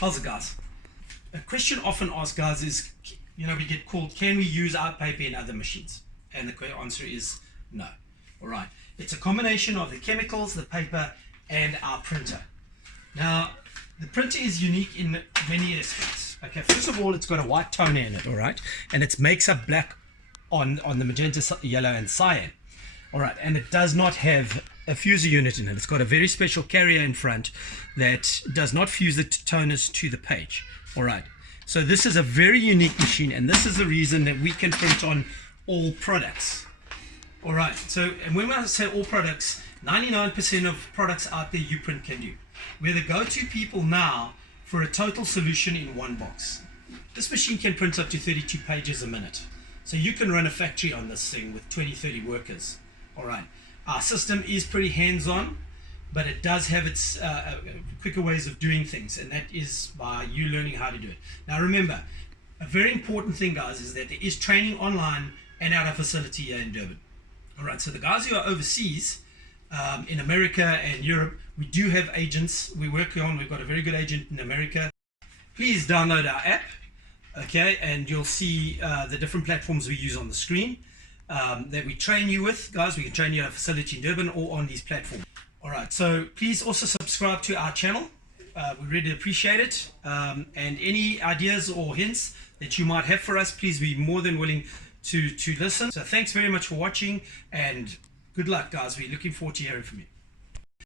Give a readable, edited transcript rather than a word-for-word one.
How's it, guys? A question often asked, guys, is, we get called, can we use our paper in other machines? And the answer is no. All right. It's a combination of the chemicals, the paper, and our printer. Now, the printer is unique in many aspects. Okay, first of all, it's got a white toner in it, all right? And it makes up black on the magenta, yellow, and cyan. All right, and it does not have a fuser unit in it. It's got a very special carrier in front that does not fuse the toners to the page. All right, so this is a very unique machine, and this is the reason that we can print on all products. All right, so, and when I say all products, 99% of products out there Uprint can do. We're the go-to people now for a total solution in one box. This machine can print up to 32 pages a minute. So you can run a factory on this thing with 20, 30 workers. All right, our system is pretty hands-on, but it does have its quicker ways of doing things, and that is by you learning how to do it. Now remember, a very important thing, guys, is that there is training online and at our facility here in Durban. All right, so the guys who are overseas, in America and Europe, we do have agents we're working on. We've got a very good agent in America. Please download our app, okay, and you'll see the different platforms we use on the screen that we train you with. Guys, we can train you at a facility in Durban or on these platforms. All right, so please also subscribe to our channel. We really appreciate it. And any ideas or hints that you might have for us, please be more than willing to listen. So thanks very much for watching, and good luck, guys. We're looking forward to hearing from you.